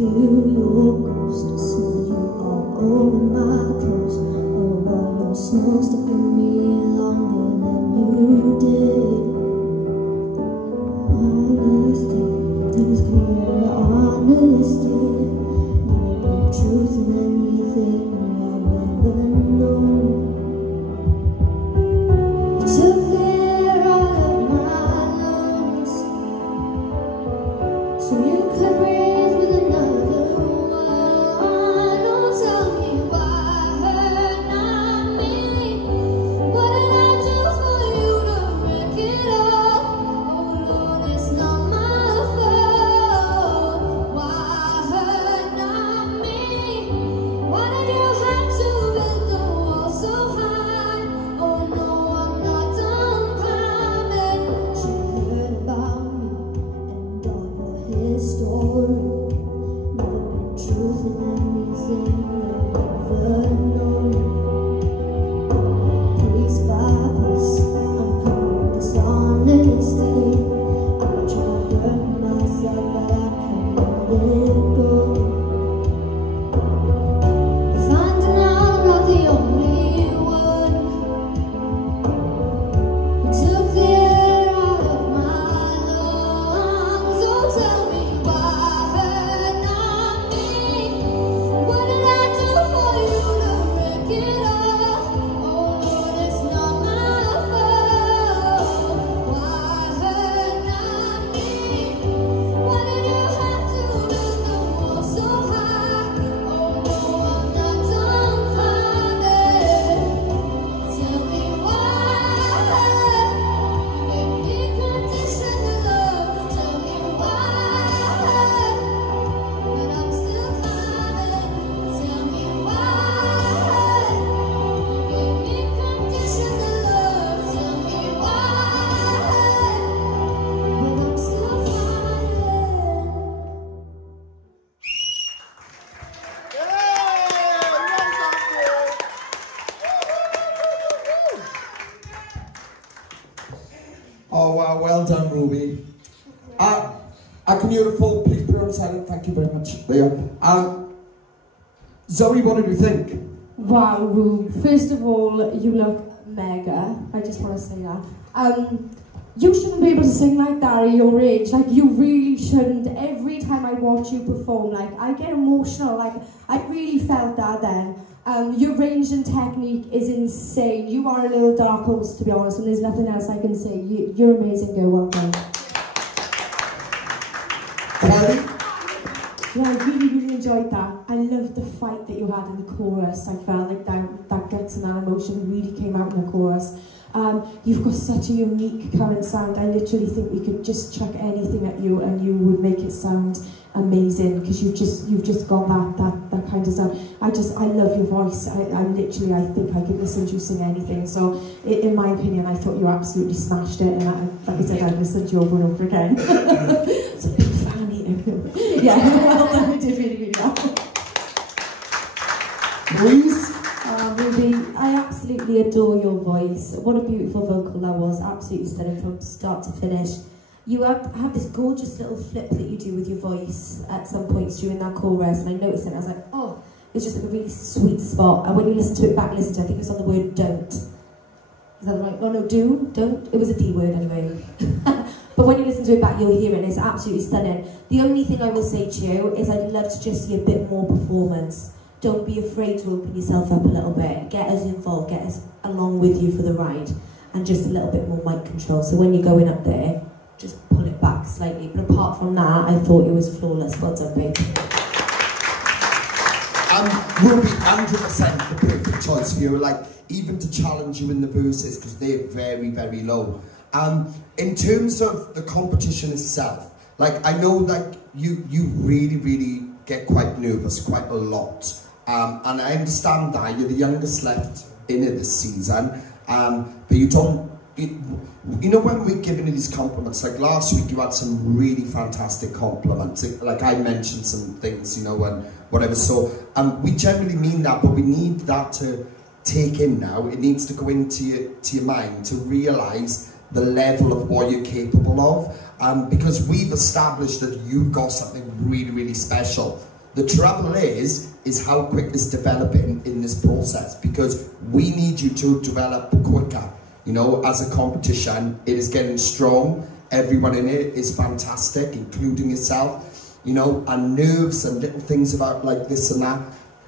feel your ghost, I smell you all over my clothes. Oh, all your smells stuck in me longer than you did. Honesty, please call me honesty. Never been truth in anything I've ever known. You took the air out of my lungs so you could breathe with another one. Don't tell me why, hurt not me. What did I do for you to wreck it all? Oh Lord, it's not my fault. Why hurt not me? Why did you have to build the wall so high? Oh no, I'm not done climbing. She heard about me and all your history. Never been truth in anything I've ever known. Please bypass, I'm coming with this honesty. I'm not trying to hurt myself, but I can't let it go. Finding out I'm not the only one. You took the air out of my lungs. Oh, tell me why, hurt not me. What did I do for you to wreck it all? Oh Lord, it's not my fault. Why hurt not me? Why did you have to build the wall so high? Oh no, I'm not done climbing. Tell me why you gave me conditional love. Tell me why, but I'm still climbing. Tell me why you gave me conditional love. Tell me why, but I'm still climbing. Oh wow, well done, Ruby. I can hear the full, please put it on silent, thank you very much. There. Zoe, what did you think? Wow, Rube. First of all, you look mega. I just want to say that. You shouldn't be able to sing like that at your age. Like, you really shouldn't. Every time I watch you perform, like, I get emotional. Like, I really felt that then. Your range and technique is insane. You are a little dark horse, to be honest, and there's nothing else I can say. You're amazing, girl. Well done. Kelly? Yeah, I really, really enjoyed that. I loved the fight that you had in the chorus. I felt like that guts and that emotion really came out in the chorus. You've got such a unique current sound. I literally think we could just chuck anything at you and you would make it sound amazing, because you've just got that kind of sound. I love your voice. I think I could listen to you sing anything. So in my opinion, I thought you absolutely smashed it, and like I said, I'd listen to you over and over again. It's a big fan here. Yeah, well done. You did really, really well. Louise? Ruby, I absolutely adore your voice. What a beautiful vocal that was. Absolutely stunning from start to finish. You have this gorgeous little flip that you do with your voice at some points during that chorus, and I noticed it and I was like, oh, it's just like a really sweet spot. And when you listen to it back, I think it was on the word don't. Is that right? Oh no, don't? It was a D word anyway. But when you listen to it back, you'll hear it, and it's absolutely stunning. The only thing I will say to you is I'd love to just see a bit more performance. Don't be afraid to open yourself up a little bit. Get us involved, get us along with you for the ride, and just a little bit more mic control. So when you're going up there, just pull it back slightly. But apart from that, I thought it was flawless. Well done, babe. Ruby, 100% the perfect choice for you. Like, even to challenge you in the verses, because they're very, very low. In terms of the competition itself, like, I know like you really, really get quite nervous quite a lot. And I understand that you're the youngest left in it this season, but you don't, you know, when we're giving you these compliments, like last week you had some really fantastic compliments, like I mentioned some things, you know, and whatever, so we generally mean that, but we need that to take in now. It needs to go into your mind to realise the level of what you're capable of, because we've established that you've got something really, really special. The trouble is how quick it's developing in this process, because we need you to develop quicker. You know, as a competition, it is getting strong. Everyone in it is fantastic, including yourself. You know, and nerves and little things about like this and that.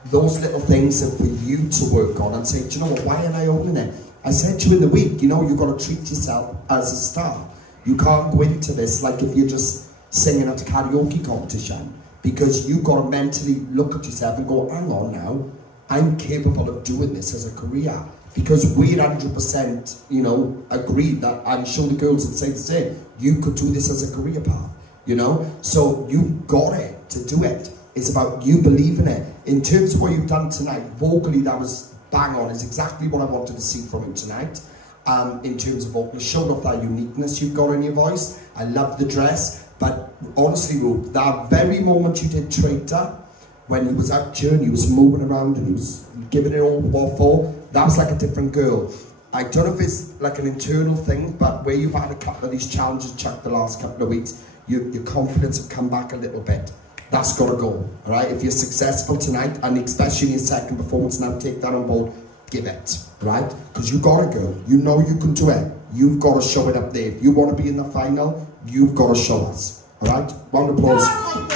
Those little things are for you to work on and say, do you know what, why am I owning it? I said to you in the week, you know, you've got to treat yourself as a star. You can't go into this like if you're just singing at a karaoke competition, because you've got to mentally look at yourself and go, hang on now, I'm capable of doing this as a career. Because we're 100%, you know, agreed that, I'm sure the girls would say the same, you could do this as a career path, you know? So you've got it to do it. It's about you believing it. In terms of what you've done tonight, vocally that was bang on, is exactly what I wanted to see from you tonight. In terms of vocal, showed off that uniqueness you've got in your voice. I love the dress, but honestly, Ruth, that very moment you did Traitor, when he was out here and he was moving around and he was giving it all waffle, that was like a different girl. I don't know if it's like an internal thing, but where you've had a couple of these challenges, Chuck, the last couple of weeks, your confidence have come back a little bit. That's got to go, all right? If you're successful tonight, and especially in your second performance, now take that on board, give it, right? Because you got to go. You know you can do it. You've got to show it up there. If you want to be in the final, you've got to show us, all right? Round of applause.